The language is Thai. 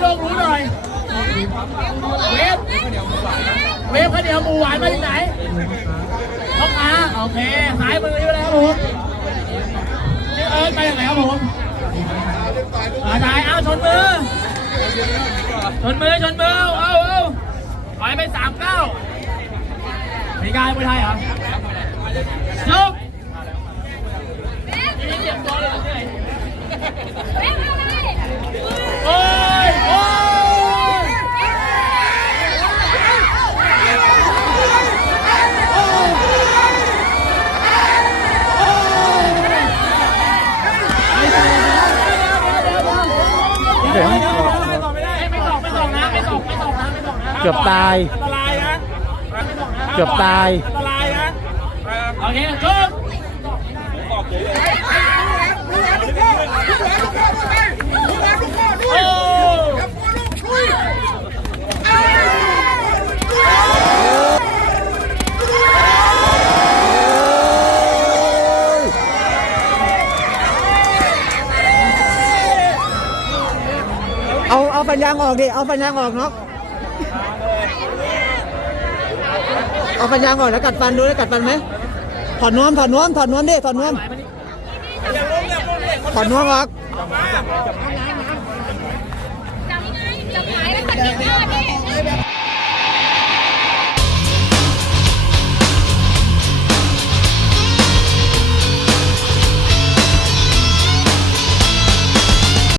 โลกรู้หน่อย เวฟเวฟเขาเดี๋ยวหมูหวานมาที่ไหนพ่อค้าโอเคหายมือนไปแล้วครับผมชื่เอิร์ธอย่างไรครับผมอาจายเอาชนมือ ชนมือชนมือเอาเอาถอยไปสามเก้ามีการมวยไทยเหรอจบ ส่งนะเกือบตายอันตรายนะไม่ส่งนะเกือบตายอันตรายนะโอเคจบ เอาฟันยางออกดิ เอาฟันยางออกเนาะ เอาฟันยางออกแล้วกัดฟันดูแล้วกัดฟันไหมถอดนวมถอดนวมถอดนวมดิถอดนวมถอดนวมออก